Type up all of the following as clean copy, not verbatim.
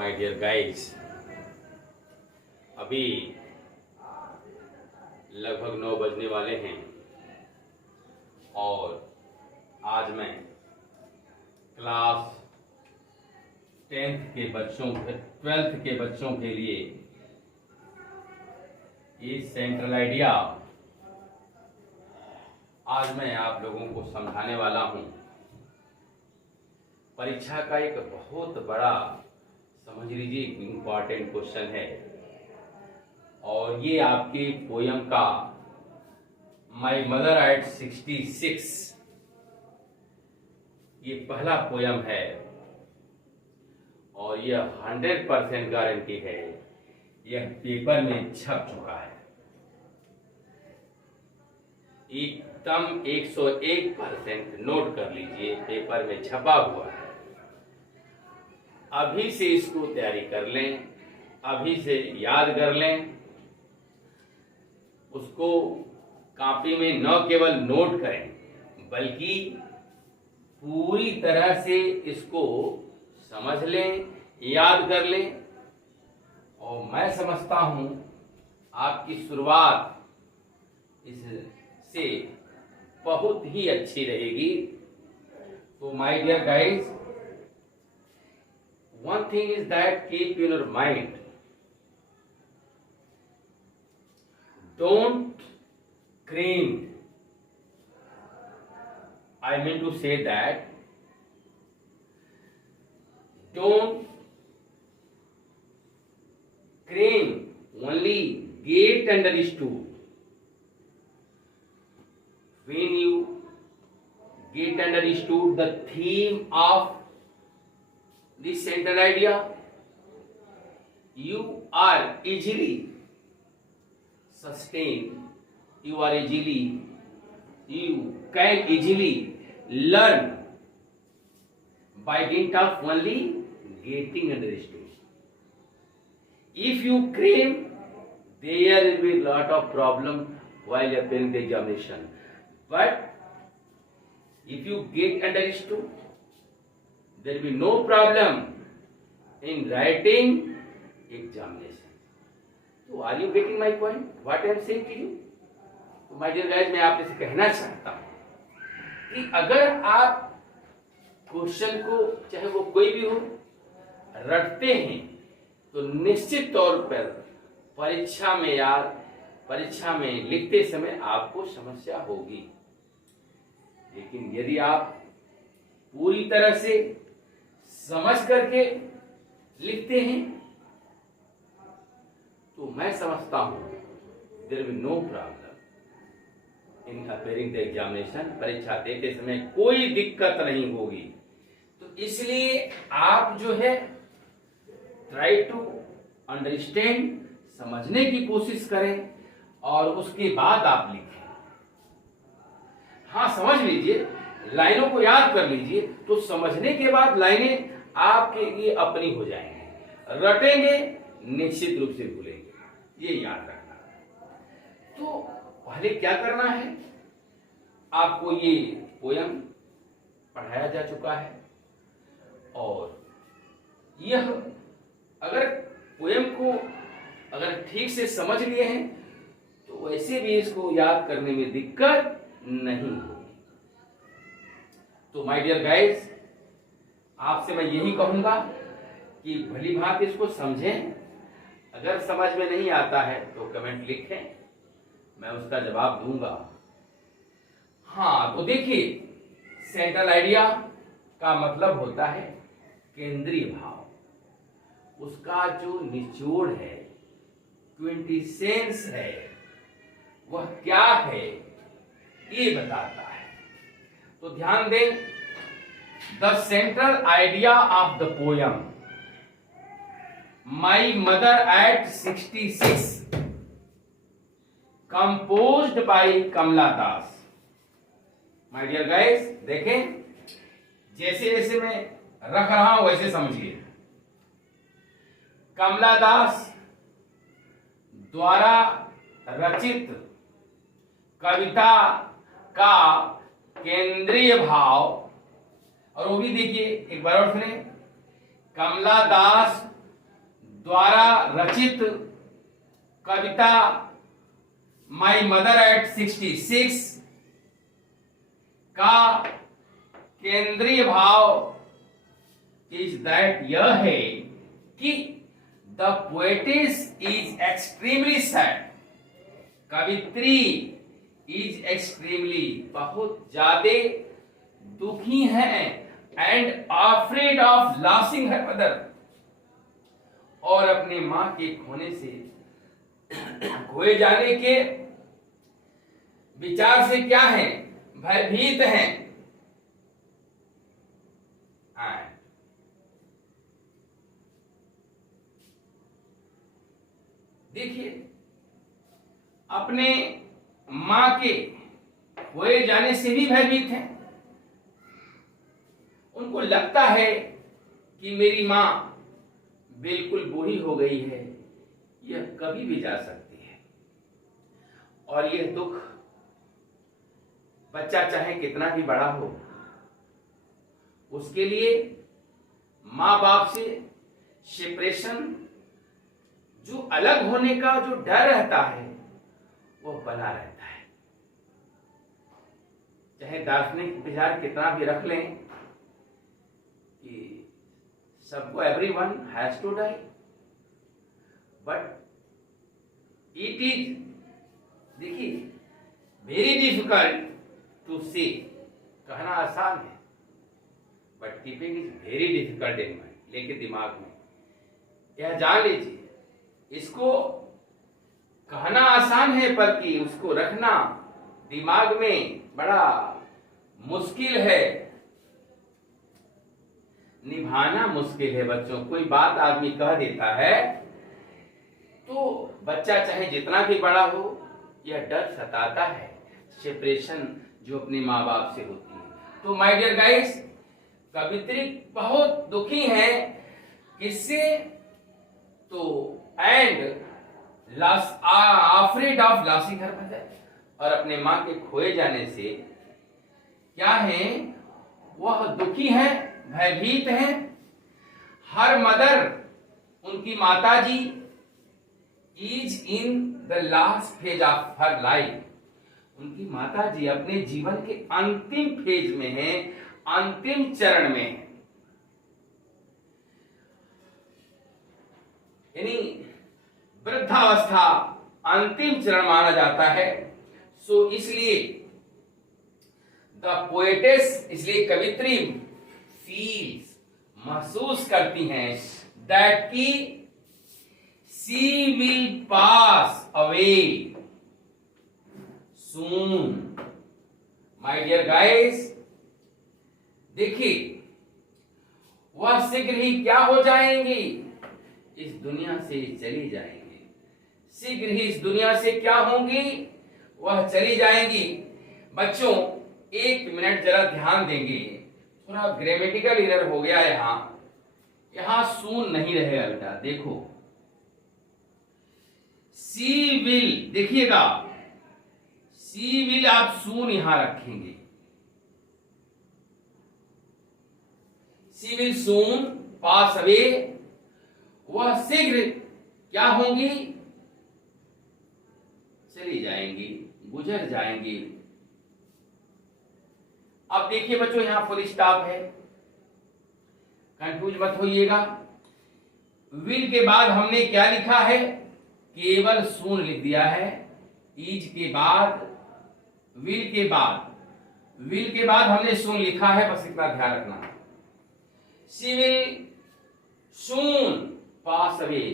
My dear guys, अभी लगभग 9 बजने वाले हैं और आज मैं क्लास 10th के बच्चों 12th के बच्चों के लिए ये सेंट्रल आइडिया आज मैं आप लोगों को समझाने वाला हूँ। परीक्षा का एक बहुत बड़ा, समझ लीजिए, इम्पॉर्टेंट क्वेश्चन है और ये आपके पोयम का माई मदर एट 66 ये पहला पोयम है और यह 100% गारंटी है, यह पेपर में छप चुका है। एकदम 101% नोट कर लीजिए, पेपर में छपा हुआ है। अभी से इसको तैयारी कर लें, अभी से याद कर लें, उसको कॉपी में न केवल नोट करें बल्कि पूरी तरह से इसको समझ लें, याद कर लें। और मैं समझता हूं आपकी शुरुआत इससे बहुत ही अच्छी रहेगी। तो my dear guys, one thing is that keep in your mind, don't cram. I mean to say that don't cram, only get understood. When you get understood the theme of this central idea, you are easily sustained, you can easily learn by dint of only getting understood. If you cram, there will be lot of problem while appearing the examination. But if you get understood, there will be no problem in writing examination. So are you getting my point? What I am saying to you? तो my dear guys, मैं आपसे कहना चाहता हूँ कि अगर आप question को, चाहे वो कोई भी हो, रटते हैं तो निश्चित तौर पर परीक्षा में लिखते समय आपको समस्या होगी। लेकिन यदि आप पूरी तरह से समझ करके लिखते हैं तो मैं समझता हूं there will no problem in appearing the examination. परीक्षा देते समय कोई दिक्कत नहीं होगी। तो इसलिए आप जो है ट्राई टू अंडरस्टैंड, समझने की कोशिश करें और उसके बाद आप लिखें। हाँ, समझ लीजिए, लाइनों को याद कर लीजिए, तो समझने के बाद लाइनें आपके लिए अपनी हो जाएंगी। रटेंगे निश्चित रूप से भूलेंगे, ये याद रखना। तो पहले क्या करना है, आपको ये पोयम पढ़ाया जा चुका है और यह अगर पोयम को अगर ठीक से समझ लिए हैं तो वैसे भी इसको याद करने में दिक्कत नहीं होगी। तो माय डियर गाइस, आपसे मैं यही कहूंगा कि भली भांति इसको समझें। अगर समझ में नहीं आता है तो कमेंट लिखें, मैं उसका जवाब दूंगा। हाँ, तो देखिए, सेंट्रल आइडिया का मतलब होता है केंद्रीय भाव। उसका जो निचोड़ है, क्विंटेसेंस है, वह क्या है ये बताता है। तो ध्यान दें, the central idea of the poem my mother at 66 composed by Kamala Das. My dear guys, देखें, जैसे जैसे मैं रख रहा हूं वैसे समझिए। कमला दास द्वारा रचित कविता का केंद्रीय भाव, और वो भी देखिए, एक बार और सुने, कमला दास द्वारा रचित कविता माई मदर एट 66 का केंद्रीय भाव इज दैट यह है कि the poetess is extremely sad, कवित्री इज एक्सट्रीमली बहुत ज्यादा दुखी हैं, and afraid of losing her mother, और अपने मां के खोने से खोए जाने के विचार से क्या है, भयभीत हैं। देखिए, अपने मां के खोए जाने से भी भयभीत हैं। उनको लगता है कि मेरी मां बिल्कुल बूढ़ी हो गई है, यह कभी भी जा सकती है, और यह दुख बच्चा चाहे कितना भी बड़ा हो, उसके लिए मां बाप से सेपरेशन, जो अलग होने का जो डर रहता है, वो बना रहता है। चाहे दार्शनिक विचार कितना भी रख लें कि सबको everyone has to die, but it is, देखिए, वेरी डिफिकल्ट टू से, कहना आसान है, but keeping is very difficult in mind, लेकिन दिमाग में यह जान लीजिए, इसको कहना आसान है पर कि उसको रखना दिमाग में बड़ा मुश्किल है, निभाना मुश्किल है। बच्चों, कोई बात आदमी कह देता है तो बच्चा चाहे जितना भी बड़ा हो, यह डर सताता है, सेपरेशन जो अपने माँ बाप से होती है। तो माय डियर गाइस, कवित्री बहुत दुखी है, किससे? तो and afraid of losing her mother, और अपने मां के खोए जाने से क्या है, वह दुखी है, भयभीत है। हर मदर, उनकी माताजी, is in the last phase of her life, उनकी माताजी अपने जीवन के अंतिम फेज में है, अंतिम चरण में है, यानी वृद्धावस्था अंतिम चरण माना जाता है। सो इसलिए द पोएटेस, इसलिए कवित्री फील्स, महसूस करती हैं दैट की she will pass away soon. My dear guys, देखिए, वह शीघ्र ही क्या हो जाएंगी, इस दुनिया से चली जाएंगी। शीघ्र ही इस दुनिया से क्या होंगी, वह चली जाएंगी। बच्चों, एक मिनट जरा ध्यान देंगे, थोड़ा ग्रामेटिकल एरर हो गया यहां सून नहीं रहेगा बेटा। देखो, सी विल, देखिएगा, सी विल आप सून यहां रखेंगे, सी विल सून पास अवे, वह शीघ्र क्या होंगी, चली जाएंगी, गुजर जाएंगी। अब देखिए बच्चों, यहां फुल स्टॉप है, कंफ्यूज मत होइएगा। विल के बाद हमने क्या लिखा है, केवल सून लिख दिया है। इज के बाद, विल के बाद हमने सून लिखा है, बस इतना ध्यान रखना। She will soon pass away,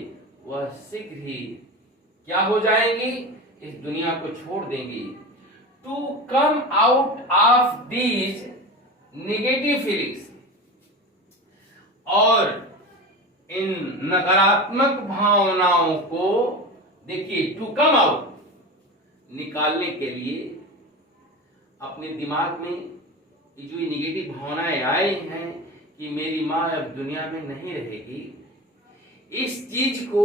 वह शीघ्र ही क्या हो जाएंगी, इस दुनिया को छोड़ देंगी। To come out of these negative feelings, और इन नकारात्मक भावनाओं को, देखिए, टू कम आउट, निकालने के लिए अपने दिमाग में ये जो नेगेटिव भावनाएं आई हैं कि मेरी मां अब दुनिया में नहीं रहेगी, इस चीज को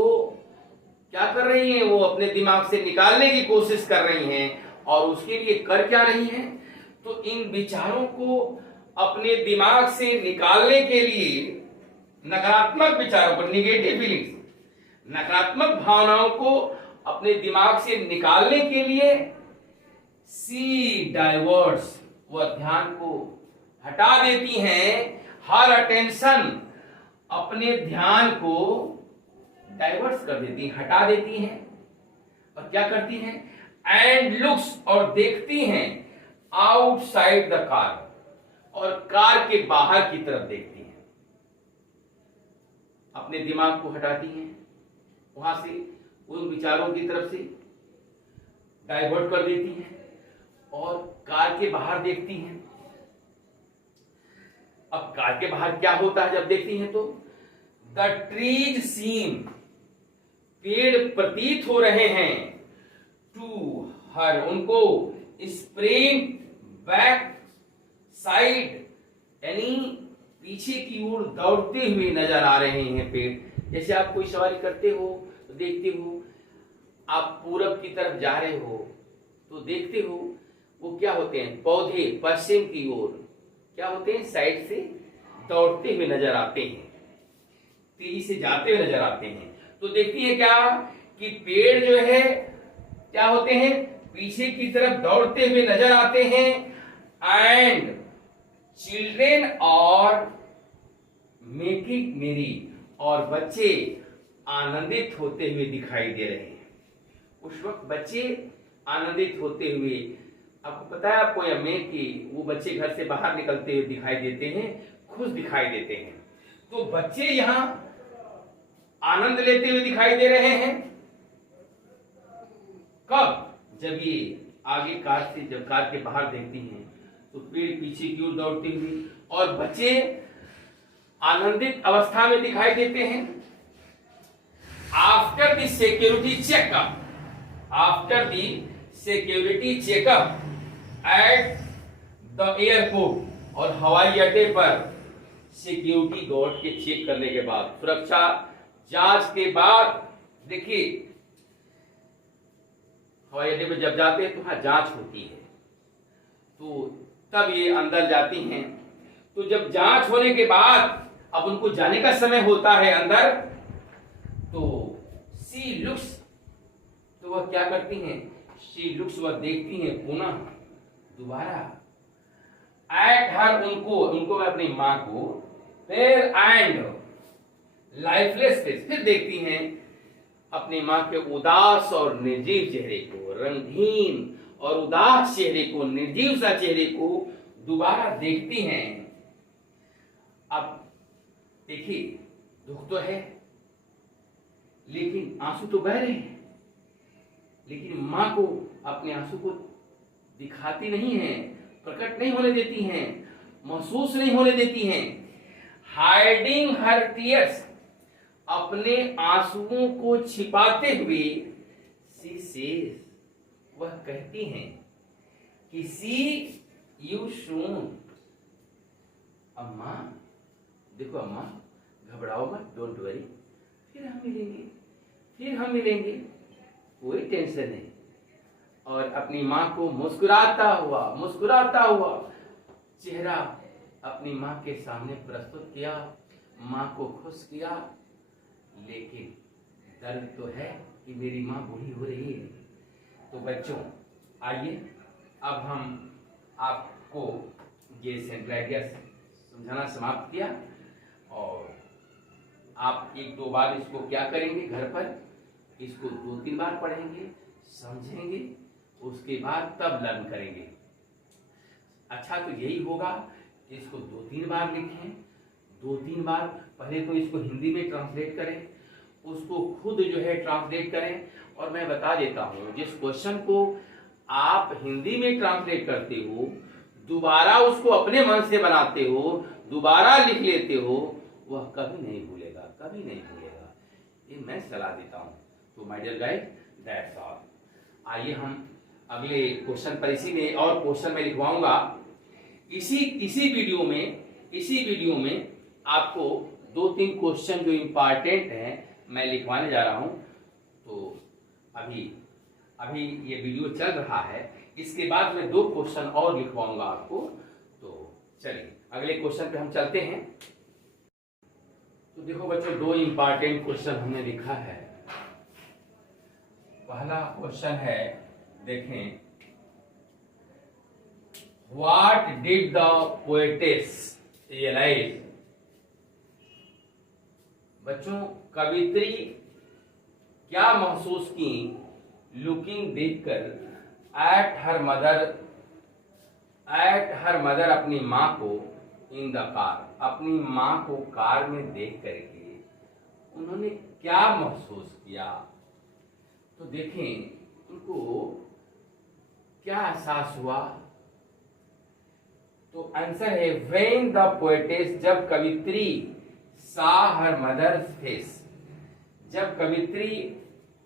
क्या कर रही हैं, वो अपने दिमाग से निकालने की कोशिश कर रही हैं। और उसके लिए कर क्या रही हैं, तो इन विचारों को अपने दिमाग से निकालने के लिए, नकारात्मक विचारों को, नेगेटिव फीलिंग्स, नकारात्मक भावनाओं को अपने दिमाग से निकालने के लिए सी डाइवर्ट्स, वह ध्यान को हटा देती हैं। हर अटेंशन अपने ध्यान को डाइवर्ट्स कर देती हैं, हटा देती हैं। और क्या करती हैं? एंड लुक्स, और देखती हैं आउटसाइड द कार, और कार के बाहर की तरफ देखती हैं। अपने दिमाग को हटाती हैं, वहां से उन विचारों की तरफ से डाइवर्ट कर देती हैं और कार के बाहर देखती हैं। अब कार के बाहर क्या होता है जब देखती हैं तो द ट्रीज सीम, पेड़ प्रतीत हो रहे हैं, टू हर, उनको स्प्रिंट बैक साइड, यानी पीछे की ओर दौड़ते हुए नजर आ रहे हैं पेड़। जैसे आप कोई सवारी करते हो तो देखते हो, आप पूरब की तरफ जा रहे हो तो देखते हो वो क्या होते हैं, पौधे पश्चिम की ओर क्या होते हैं, साइड से दौड़ते हुए नजर आते हैं, तेजी से जाते हुए नजर आते हैं। तो देखती है क्या कि पेड़ जो है क्या होते हैं, पीछे की तरफ दौड़ते हुए नजर आते हैं। एंड चिल्ड्रेन और मेकिंग मेरी, और बच्चे आनंदित होते हुए दिखाई दे रहे हैं। उस वक्त बच्चे आनंदित होते हुए, आपको पता है आपको या मैं कि वो बच्चे घर से बाहर निकलते हुए दिखाई देते हैं, खुश दिखाई देते हैं। तो बच्चे यहां आनंद लेते हुए दिखाई दे रहे हैं। कब? जब ये आगे कार से, जब कार के बाहर देखती हैं तो पेड़ पीछे की ओर दौड़ते हुए और बच्चे आनंदित अवस्था में दिखाई देते हैं। After the security checkup, after the security checkup at the airport, और हवाई अड्डे पर सिक्योरिटी गार्ड के चेक करने के बाद, सुरक्षा जांच के बाद, देखिए हवाई अड्डे पे जब जाते हैं तो वहां जांच होती है, तो तब ये अंदर जाती हैं। तो जब जांच होने के बाद अब उनको जाने का समय होता है अंदर, तो सी लुक्स, तो वह क्या करती हैं, सी लुक्स, वह देखती हैं पुनः दोबारा एट हर, उनको अपनी मां को, फिर एंड लाइफलेस फेस, फिर देखती हैं अपनी मां के उदास और निर्जीव चेहरे को, रंगहीन और उदास चेहरे को, निर्जीव सा चेहरे को दोबारा देखती हैं। अब देखिए दुख तो है लेकिन आंसू तो बह रहे हैं, लेकिन मां को अपने आंसू को दिखाती नहीं है, प्रकट नहीं होने देती हैं, महसूस नहीं होने देती हैं। हाइडिंग हर टीयर्स, अपने आंसुओं को छिपाते हुए, सी सेज, वह कहती हैं कि सी यू सून, अम्मा देखो अम्मा, घबराओ मत, डोंट वरी, फिर हम मिलेंगे, फिर हम मिलेंगे, कोई टेंशन नहीं। और अपनी मां को मुस्कुराता हुआ चेहरा अपनी मां के सामने प्रस्तुत किया, मां को खुश किया। लेकिन दर्द तो है कि मेरी मां बूढ़ी हो रही है। तो बच्चों आइए अब हम आपको ये सेंट्रल आइडिया समझाना समाप्त किया, और आप एक दो बार इसको क्या करेंगे, घर पर इसको 2-3 बार पढ़ेंगे, समझेंगे, उसके बाद तब लर्न करेंगे। अच्छा तो यही होगा कि इसको 2-3 बार लिखें, 2-3 बार पहले तो इसको हिंदी में ट्रांसलेट करें, उसको खुद जो है ट्रांसलेट करें। और मैं बता देता हूँ, जिस क्वेश्चन को आप हिंदी में ट्रांसलेट करते हो, दोबारा उसको अपने मन से बनाते हो, दोबारा लिख लेते हो, वह कभी नहीं भूलेगा, कभी नहीं भूलेगा, ये मैं सलाह देता हूँ। तो my dear guys, that's all. आइए हम अगले क्वेश्चन पर, इसी में और क्वेश्चन में लिखवाऊंगा। इसी वीडियो में आपको 2-3 क्वेश्चन जो इम्पॉर्टेंट हैं मैं लिखवाने जा रहा हूं। तो अभी ये वीडियो चल रहा है, इसके बाद मैं 2 क्वेश्चन और लिखवाऊंगा आपको। तो चलिए अगले क्वेश्चन पे हम चलते हैं। तो देखो बच्चों, 2 इम्पॉर्टेंट क्वेश्चन हमने लिखा है। पहला क्वेश्चन है, देखें, what did the poetess realise. बच्चों, कवित्री क्या महसूस की लुकिंग देखकर एट हर मदर अपनी माँ को इन द कार, अपनी माँ को कार में देख करके उन्होंने क्या महसूस किया। तो देखें उनको क्या एहसास हुआ। तो आंसर है व्हेन द पोएटेस, जब कवित्री सा हर मदर्स फेस, जब कवित्री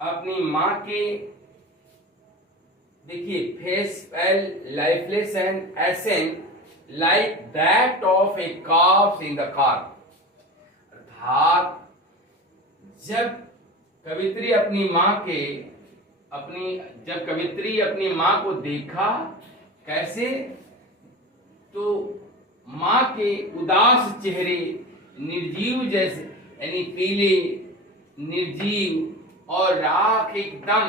अपनी माँ के, देखिए, face fell lifeless and ashen like that of a corpse in the car. अर्थात जब कवित्री अपनी माँ को देखा, कैसे, तो माँ के उदास चेहरे निर्जीव जैसे, यानी पीले, निर्जीव और राख एकदम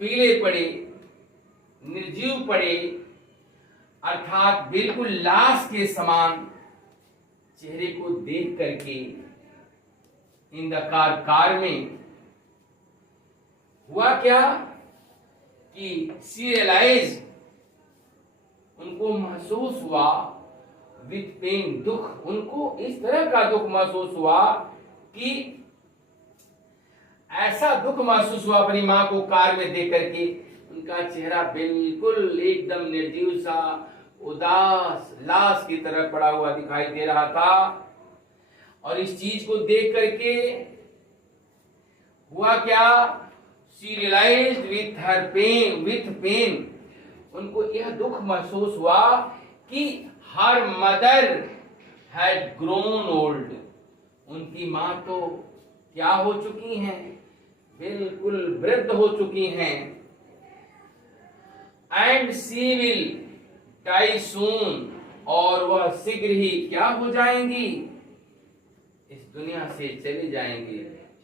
पीले पड़े, निर्जीव पड़े, अर्थात बिल्कुल लाश के समान चेहरे को देख करके इन द कार में हुआ क्या कि शी रियलाइज, उनको महसूस हुआ, विथ पेन, दुख, उनको इस तरह का दुख महसूस हुआ कि ऐसा दुख महसूस हुआ अपनी माँ को कार में देख करके, उनका चेहरा बिल्कुल एकदम निर्जीव सा, उदास, लाश की तरह पड़ा हुआ दिखाई दे रहा था। और इस चीज को देख करके हुआ क्या, शी रियलाइज्ड विथ पेन, उनको यह दुख महसूस हुआ कि her mother had grown old, उनकी माँ तो क्या हो चुकी हैं, बिल्कुल वृद्ध हो चुकी हैं। एंड शी विल डाई सून, और वह शीघ्र ही क्या हो जाएंगी, इस दुनिया से चली जाएंगी,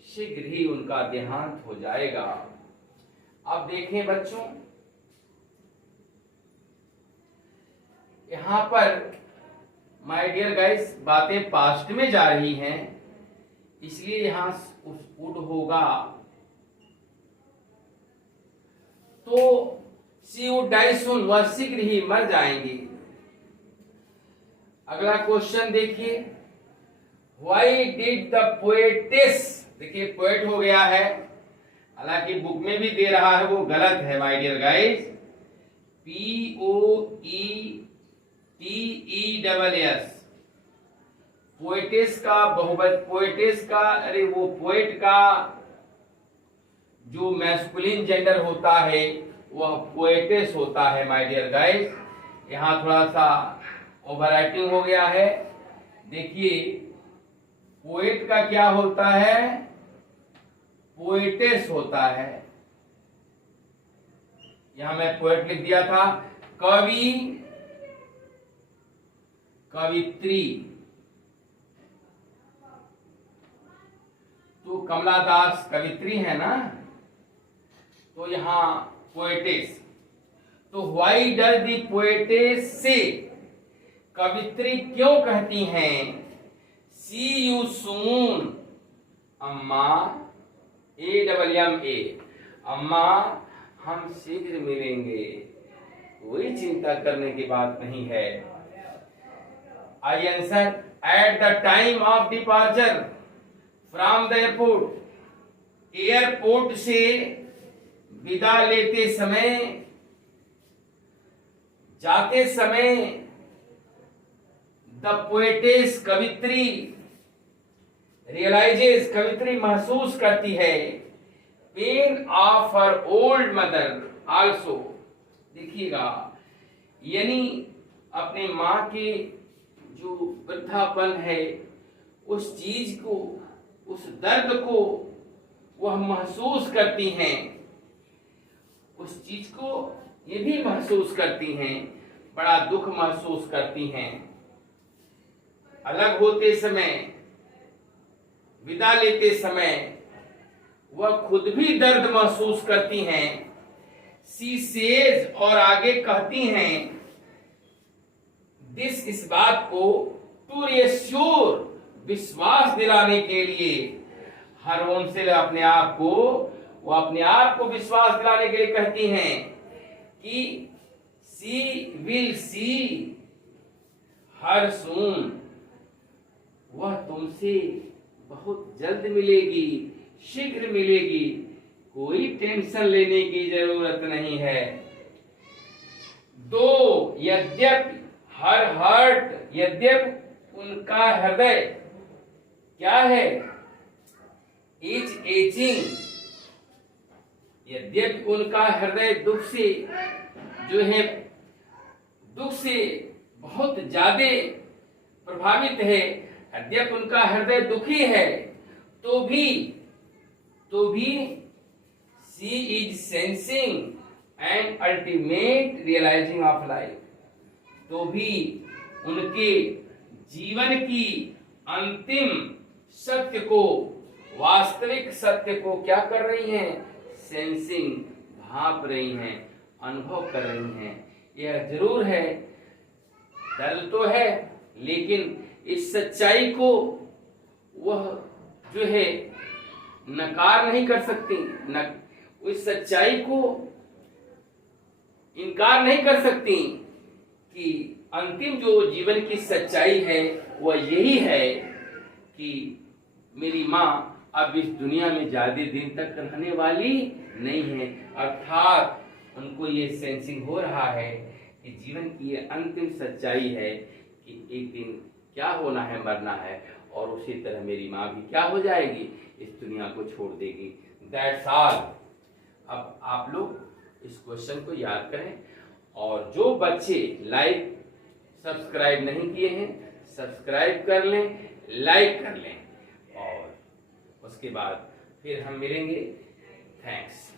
शीघ्र ही उनका देहांत हो जाएगा। अब देखें बच्चों, यहां पर माय डियर गाइस बातें पास्ट में जा रही हैं, इसलिए यहां वुड होगा, तो शी वुड डाई सून, वह शीघ्र ही मर जाएंगी। अगला क्वेश्चन देखिए, व्हाई डिड द पोएटेस, देखिए पोएट हो गया है, हालांकि बुक में भी दे रहा है वो गलत है my dear guys, POETES, poetess का बहुवचन, पोएटेस का, अरे वो पोएट का जो मैस्कुलिन जेंडर होता है वह पोएटेस होता है माय डियर गाइस। यहां थोड़ा सा ओवरराइटिंग हो गया है। देखिए पोएट का क्या होता है, पोएटेस होता है। यहां मैं पोएट लिख दिया था, कवि, कवित्री, तो कमला दास कवित्री है ना, तो यहां पोएटेस। तो व्हाई डज दी पोएटेस से, कवित्री क्यों कहती हैं सी यू सून, अम्मा, AMMA, अम्मा हम शीघ्र मिलेंगे, कोई चिंता करने की बात नहीं है। I answer, at the time of departure from the airport, airport से विदा लेते समय, जाते समय, द पोएटेस, कवित्री, रियलाइजेस, कवित्री महसूस करती है, pain of her old mother also, देखिएगा, यानी अपने माँ के जो वृद्धापन है उस चीज को, उस दर्द को वह महसूस करती हैं, उस चीज को ये भी महसूस करती हैं, बड़ा दुख महसूस करती हैं। अलग होते समय, विदा लेते समय वह खुद भी दर्द महसूस करती हैं। सी सेज, और आगे कहती हैं, दिस, इस बात को, टू रिएश्योर, विश्वास दिलाने के लिए। हर से अपने आप को, वो अपने आप को विश्वास दिलाने के लिए कहती हैं कि सी विल सी हर सून, वह तुमसे बहुत जल्द मिलेगी, शीघ्र मिलेगी, कोई टेंशन लेने की जरूरत नहीं है। दो, यद्यपि, हर हर्ट, यद्यपि उनका हृदय क्या है, इज एचिंग, यद्यपि उनका हृदय दुख से, जो है दुख से बहुत ज्यादा प्रभावित है, यद्यपि उनका हृदय दुखी है, तो भी she is sensing and ultimate realizing of life, तो भी उनके जीवन की अंतिम सत्य को, वास्तविक सत्य को क्या कर रही हैं, सेंसिंग, भाप रही हैं, अनुभव कर रही हैं। यह जरूर है, दर्द तो है, लेकिन इस सच्चाई को वह जो है नकार नहीं कर सकती, उस सच्चाई को इनकार नहीं कर सकती कि अंतिम जो जीवन की सच्चाई है वह यही है कि मेरी माँ अब इस दुनिया में ज्यादा दिन तक रहने वाली नहीं है। अर्थात उनको ये सेंसिंग हो रहा है कि जीवन की ये अंतिम सच्चाई है कि एक दिन क्या होना है, मरना है, और उसी तरह मेरी माँ भी क्या हो जाएगी, इस दुनिया को छोड़ देगी। That's all. अब आप लोग इस क्वेश्चन को याद करें, और जो बच्चे लाइक सब्सक्राइब नहीं किए हैं, सब्सक्राइब कर लें, लाइक कर लें, और उसके बाद फिर हम मिलेंगे। थैंक्स।